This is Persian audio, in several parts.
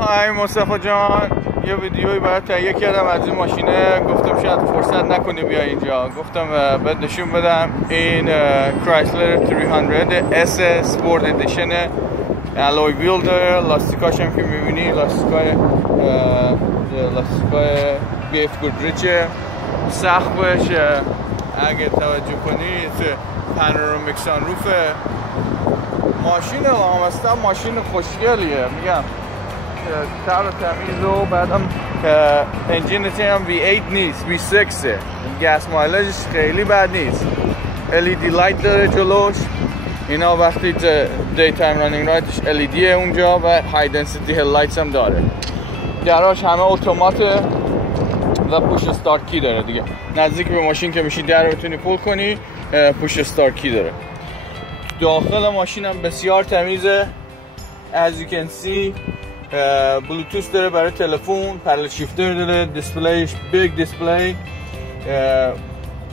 های مصطفی جان، یه ویدیویی برات تهیه کردم از این ماشینه. گفتم شاید فرصت نکنی بیا اینجا، گفتم بهت نشون بدم. این کرایسلر 300 اس سپورت ادیشن، الوی ویل داره، لاستیکاش هم که میبینی لاستیکای بیف گودریچه. سقفش اگه توجه کنی پانورامیک سانروفه. ماشین لامصب ماشین خوشگلیه، میگم تر و تمیز. و بعدم انجینش هم V8 نیست، V6. گس مایلجش خیلی بد نیست. LED لایت داره جلوش. اینا وقتی دی تایم رانینگ رایتش LED اونجا و های دنسیتی هل لایتس هم داره. دراش همه اتوماته و پوش استارت کی داره دیگه. نزدیک به ماشین که میشی در رو بتونی پول کنی، پوش استارت کی داره. داخل ماشین هم بسیار تمیزه. as you can see بلوتوث داره برای تلفن، پدل شیفتر داره، دیسپلیش بیگ دیسپلی.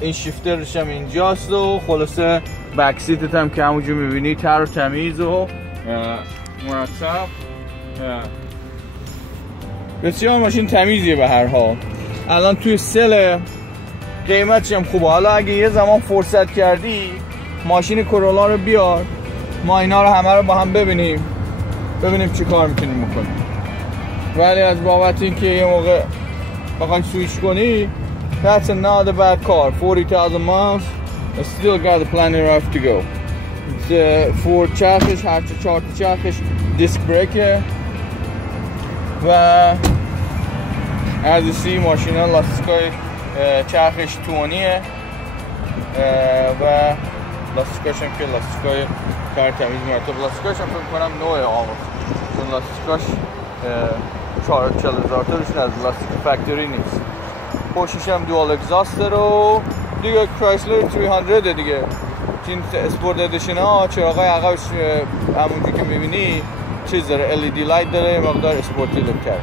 این شیفترش هم اینجاست و خلاصه بک سیتت هم که همونجور میبینی تر و تمیز و مرتب. بسیار ماشین تمیزیه به هر حال. الان توی سل قیمتش هم خوبه. حالا اگه یه زمان فرصت کردی ماشین کرولا رو بیار، ما اینا رو همه رو با هم ببینیم چی کار میتونیم بکنیم. ولی از بابت اینکه یه موقع بخوای سویش کنی، that's not a bad car. 40,000 miles, I still got the plenty enough to go. فور چرخش، هر چهار چرخش دیسک بریکه و as you see ماشین ها لاستیکای چرخش توانیه و لاستیکاش هم که لاستیکای کار تمیز مرتب. لاستیکاش هم فکر کنم نوعه آموز، چون لاستیکاش 40,000 تاش از لاستیک فکتوری نیست. پشتش هم دوال اگزاست داره و دیگه کرایسلر 300 دیگه. این اسپورت ادیشن ها چراغای عقبش همونجوری که میبینی چیز داره، LED لایت داره، مقدار اسپورتی لوک کرده.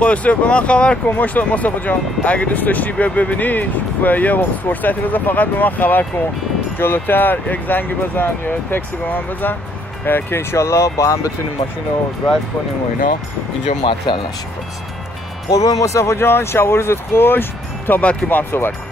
خلاصه به من خبر کن مصطفی جان، اگه دوست داشتی بیا ببینی و یه وقت فرصتی بذار، فقط به من خبر کن. جلوتر یک زنگی بزن یا تکسی به من بزن که انشالله با هم بتونیم ماشین رو درایو کنیم و اینا اینجا معطل نشیم. قربون مصطفی جان، شب و روزت خوش، تا بعد که با هم صحبت کنیم.